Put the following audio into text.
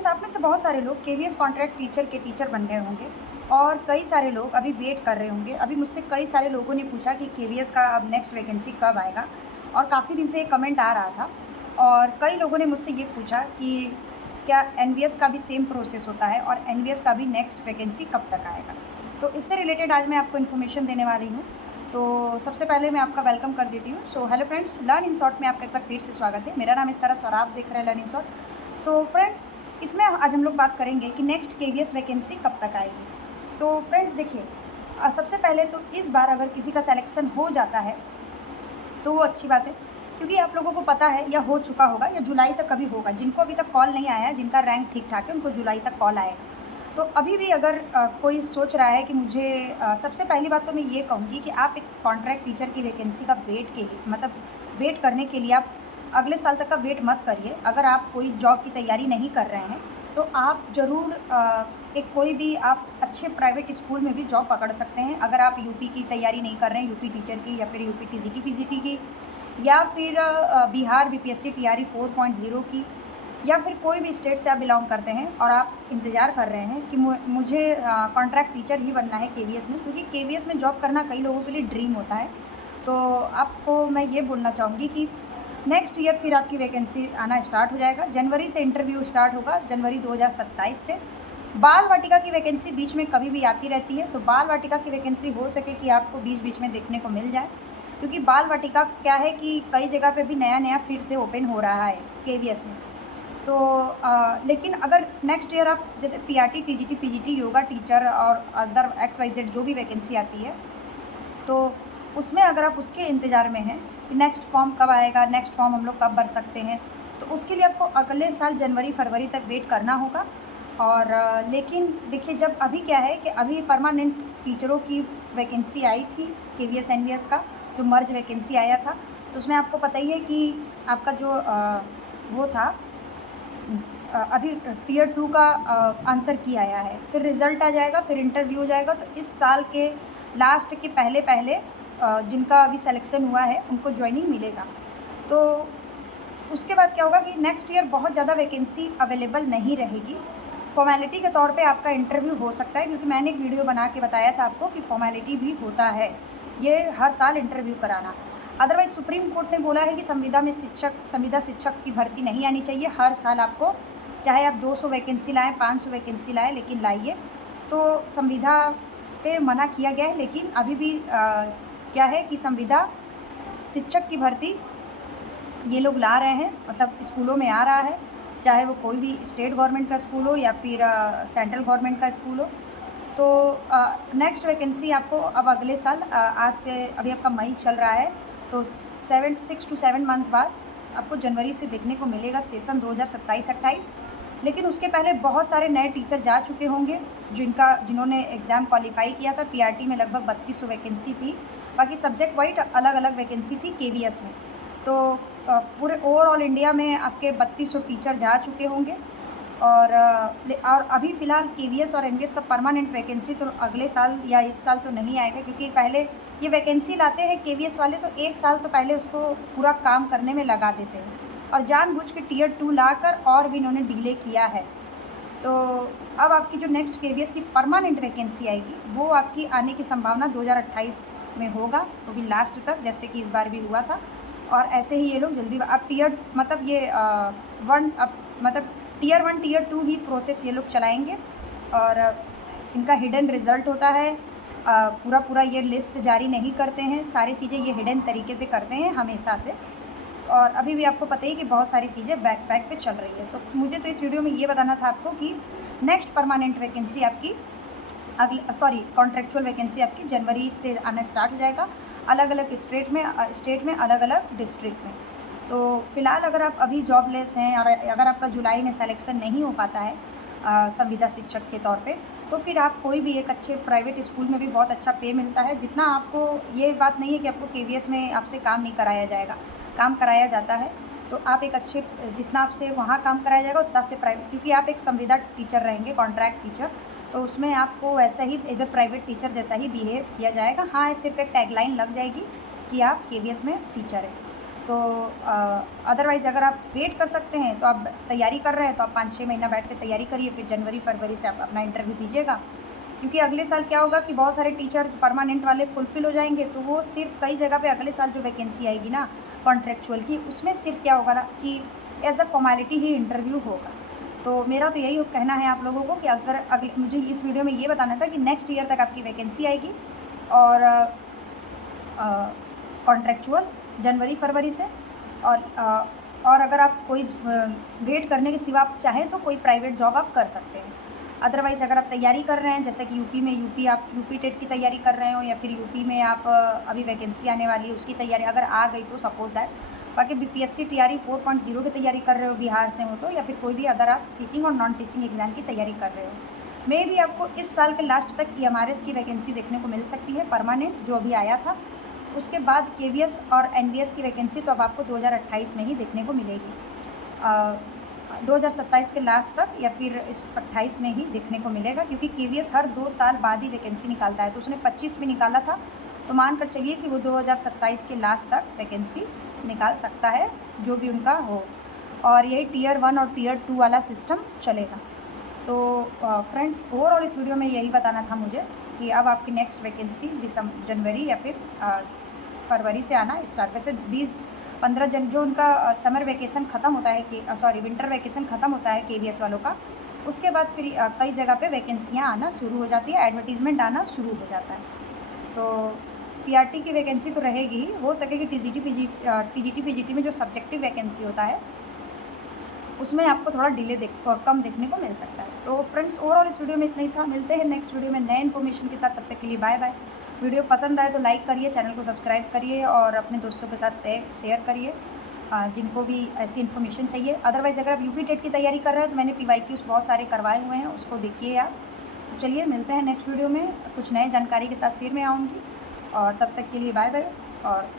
Friends, आप में से बहुत सारे लोग केवीएस कॉन्ट्रैक्ट टीचर के टीचर बन गए होंगे और कई सारे लोग अभी वेट कर रहे होंगे। अभी मुझसे कई सारे लोगों ने पूछा कि केवीएस का अब नेक्स्ट वैकेंसी कब आएगा, और काफ़ी दिन से ये कमेंट आ रहा था। और कई लोगों ने मुझसे ये पूछा कि क्या एनवीएस का भी सेम प्रोसेस होता है और एनवीएस का भी नेक्स्ट वैकेंसी कब तक आएगा। तो इससे रिलेटेड आज मैं आपको इन्फॉर्मेशन देने वाली हूँ। तो सबसे पहले मैं आपका वेलकम कर देती हूँ। So hello friends, learn in short में आपका एक बार फिर से स्वागत है। मेरा नाम है सरस और आप देख रहे हैं learn in short. So friends, इसमें आज हम लोग बात करेंगे कि नेक्स्ट केवीएस वैकेंसी कब तक आएगी। तो फ्रेंड्स देखिए, सबसे पहले तो इस बार अगर किसी का सिलेक्शन हो जाता है तो वो अच्छी बात है, क्योंकि आप लोगों को पता है या हो चुका होगा या जुलाई तक कभी होगा। जिनको अभी तक कॉल नहीं आया है, जिनका रैंक ठीक ठाक है, उनको जुलाई तक कॉल आएगा। तो अभी भी अगर कोई सोच रहा है कि मुझे सबसे पहली बात तो मैं ये कहूँगी कि आप एक कॉन्ट्रैक्ट टीचर की वैकेंसी का वेट करने के लिए आप अगले साल तक का वेट मत करिए। अगर आप कोई जॉब की तैयारी नहीं कर रहे हैं तो आप ज़रूर एक कोई भी आप अच्छे प्राइवेट स्कूल में भी जॉब पकड़ सकते हैं। अगर आप यूपी की तैयारी नहीं कर रहे हैं, यूपी टीचर की या फिर यूपी टीजीटी पीजीटी की, या फिर बिहार बीपीएससी टीआरई 4.0 की, या फिर कोई भी स्टेट से आप बिलोंग करते हैं और आप इंतज़ार कर रहे हैं कि मुझे कॉन्ट्रैक्ट टीचर ही बनना है केवीएस में, क्योंकि केवीएस में जॉब करना कई लोगों के लिए ड्रीम होता है। तो आपको मैं ये बोलना चाहूँगी कि नेक्स्ट ईयर फिर आपकी वैकेंसी आना स्टार्ट हो जाएगा। जनवरी से इंटरव्यू स्टार्ट होगा, जनवरी 2027 से। बाल वाटिका की वैकेंसी बीच में कभी भी आती रहती है, तो बाल वाटिका की वैकेंसी हो सके कि आपको बीच बीच में देखने को मिल जाए, क्योंकि बाल वाटिका क्या है कि कई जगह पे भी नया नया फिर से ओपन हो रहा है केवीएस में। तो लेकिन अगर नेक्स्ट ईयर आप जैसे PRT TGT PGT yoga teacher और अदर XYZ जो भी वैकेंसी आती है, तो उसमें अगर आप उसके इंतज़ार में हैं कि नेक्स्ट फॉर्म कब आएगा, नेक्स्ट फॉर्म हम लोग कब भर सकते हैं, तो उसके लिए आपको अगले साल जनवरी फरवरी तक वेट करना होगा। और लेकिन देखिए, जब अभी क्या है कि अभी परमानेंट टीचरों की वैकेंसी आई थी केवीएस एनवीएस का, जो मर्ज वैकेंसी आया था, तो उसमें आपको पता ही है कि आपका जो वो था, अभी टीयर 2 का आंसर की आया है, फिर रिज़ल्ट आ जाएगा, फिर इंटरव्यू हो जाएगा। तो इस साल के लास्ट के पहले पहले जिनका अभी सिलेक्शन हुआ है उनको ज्वाइनिंग मिलेगा। तो उसके बाद क्या होगा कि नेक्स्ट ईयर बहुत ज़्यादा वैकेंसी अवेलेबल नहीं रहेगी। फॉर्मेलिटी के तौर पे आपका इंटरव्यू हो सकता है, क्योंकि मैंने एक वीडियो बना के बताया था आपको कि फॉर्मेलिटी भी होता है ये हर साल इंटरव्यू कराना। अदरवाइज़ सुप्रीम कोर्ट ने बोला है कि संविदा शिक्षक की भर्ती नहीं आनी चाहिए। हर साल आपको, चाहे आप 200 वैकेंसी लाएँ, 500 वैकेंसी लाएँ, लेकिन लाइए। तो संविदा पे मना किया गया है, लेकिन अभी भी क्या है कि संविदा शिक्षक की भर्ती ये लोग ला रहे हैं, मतलब स्कूलों में आ रहा है, चाहे वो कोई भी स्टेट गवर्नमेंट का स्कूल हो या फिर सेंट्रल गवर्नमेंट का स्कूल हो। तो नेक्स्ट वैकेंसी आपको अब अगले साल, आज से अभी आपका मई चल रहा है, तो 6 to 7 मंथ बाद आपको जनवरी से देखने को मिलेगा सेशन 2027-28। लेकिन उसके पहले बहुत सारे नए टीचर जा चुके होंगे जिन्होंने एग्ज़ाम क्वालिफाई किया था। पीआरटी में लगभग 3200 वैकेंसी थी, बाकी सब्जेक्ट वाइज अलग अलग वैकेंसी थी केवीएस में। तो पूरे ओवरऑल इंडिया में आपके 3200 टीचर जा चुके होंगे। और अभी फ़िलहाल केवीएस और एनवीएस का परमानेंट वैकेंसी तो अगले साल या इस साल तो नहीं आएगा, क्योंकि पहले ये वैकेंसी लाते हैं केवीएस वाले तो 1 साल तो पहले उसको पूरा काम करने में लगा देते हैं, और जानबूझ के टीयर 2 लाकर और भी इन्होंने डिले किया है। तो अब आपकी जो नेक्स्ट केवीएस की परमानेंट वैकेंसी आएगी वो आपकी आने की संभावना 2028 में होगा, वो भी लास्ट तक, जैसे कि इस बार भी हुआ था। और ऐसे ही ये लोग जल्दी अब टीयर मतलब ये टीयर 1 टीयर 2 ही प्रोसेस ये लोग चलाएंगे। और इनका हिडन रिज़ल्ट होता है, पूरा ये लिस्ट जारी नहीं करते हैं, सारी चीज़ें ये हिडन तरीके से करते हैं हमेशा से। और अभी भी आपको पता ही कि बहुत सारी चीज़ें बैक पे चल रही है। तो मुझे तो इस वीडियो में ये बताना था आपको कि नेक्स्ट परमानेंट वैकेंसी आपकी कॉन्ट्रेक्चुअल वैकेंसी आपकी जनवरी से आना स्टार्ट हो जाएगा, अलग अलग स्टेट में अलग अलग डिस्ट्रिक्ट में। तो फ़िलहाल अगर आप अभी जॉबलेस हैं और अगर आपका जुलाई में सिलेक्शन नहीं हो पाता है संविदा शिक्षक के तौर पे, तो फिर आप कोई भी एक अच्छे प्राइवेट स्कूल में भी बहुत अच्छा पे मिलता है। जितना आपको, ये बात नहीं है कि आपको केवीएस में आपसे काम नहीं कराया जाएगा, काम कराया जाता है। तो आप एक अच्छे, जितना आपसे वहाँ काम कराया जाएगा उतना आपसे प्राइवेट, क्योंकि आप एक संविदा टीचर रहेंगे, कॉन्ट्रैक्ट टीचर, तो उसमें आपको वैसा ही एज अ प्राइवेट टीचर जैसा ही बिहेव किया जाएगा। हाँ, सिर्फ एक टैगलाइन लग जाएगी कि आप केवीएस में टीचर हैं। तो अदरवाइज़ अगर आप वेट कर सकते हैं तो आप तैयारी कर रहे हैं तो आप 5-6 महीना बैठ के तैयारी करिए, फिर जनवरी फरवरी से आप अपना इंटरव्यू दीजिएगा। क्योंकि अगले साल क्या होगा कि बहुत सारे टीचर परमानेंट वाले फुलफ़िल हो जाएँगे, तो वो सिर्फ कई जगह पे अगले साल जो वैकेंसी आएगी ना कॉन्ट्रैक्चुअल की, उसमें सिर्फ क्या होगा ना कि as a formality he interview होगा। तो मेरा तो यही कहना है आप लोगों को कि अगर अगले मुझे इस वीडियो में ये बताना था कि नेक्स्ट ईयर तक आपकी वैकेंसी आएगी और कॉन्ट्रैक्चुअल जनवरी फरवरी से, और अगर आप कोई वेट करने के सिवा आप चाहें तो कोई प्राइवेट जॉब आप कर सकते हैं। अदरवाइज़ अगर आप तैयारी कर रहे हैं, जैसे कि आप यूपी टेट की तैयारी कर रहे हो, या फिर यूपी में आप अभी वैकेंसी आने वाली है उसकी तैयारी अगर आ गई तो सपोज़ दैट, बाकी बीपीएससी टीआरई 4.0 की तैयारी कर रहे हो बिहार से हो तो, या फिर कोई भी अदर आप टीचिंग और नॉन टीचिंग एग्ज़ाम की तैयारी कर रहे हो, मे भी आपको इस साल के लास्ट तक ईएमआरएस की वैकेंसी देखने को मिल सकती है परमानेंट, जो अभी आया था। उसके बाद केवीएस और एनवीएस की वैकेंसी तो अब आपको 2028 में ही देखने को मिलेगी, 2027 के लास्ट तक या फिर इस 28 में ही देखने को मिलेगा, क्योंकि केवीएस हर 2 साल बाद ही वैकेंसी निकालता है। तो उसने 25 में निकाला था, तो मान कर चलिए कि वो 2027 के लास्ट तक वैकेंसी निकाल सकता है, जो भी उनका हो, और यही टियर 1 और टियर 2 वाला सिस्टम चलेगा। तो फ्रेंड्स, ओवरऑल इस वीडियो में यही बताना था मुझे कि अब आपकी नेक्स्ट वैकेंसी जनवरी या फिर फरवरी से आना स्टार्ट। वैसे 20-15 जन जो उनका समर वैकेशन ख़त्म होता है कि विंटर वैकेशन ख़त्म होता है केवीएस वालों का, उसके बाद फिर कई जगह पे वैकेंसियाँ आना शुरू हो जाती है, एडवर्टीज़मेंट आना शुरू हो जाता है। तो पीआरटी की वैकेंसी तो रहेगी ही, हो सकेगी टीजीटी पीजीटी में जो सब्जेक्टिव वैकेंसी होता है उसमें आपको थोड़ा कम देखने को मिल सकता है। तो फ्रेंड्स, ओवरऑल इस वीडियो में इतना ही था। मिलते हैं नेक्स्ट वीडियो में नए इन्फॉर्मेशन के साथ, तब तक के लिए बाय बाय। वीडियो पसंद आए तो लाइक करिए, चैनल को सब्सक्राइब करिए और अपने दोस्तों के साथ शेयर करिए जिनको भी ऐसी इन्फॉर्मेशन चाहिए। अदरवाइज़ अगर आप यूपी टेट की तैयारी कर रहे हैं तो मैंने PYQs बहुत सारे करवाए हुए हैं, उसको देखिए आप। तो चलिए मिलते हैं नेक्स्ट वीडियो में कुछ नए जानकारी के साथ, फिर मैं आऊँगी, और तब तक के लिए बाय बाय और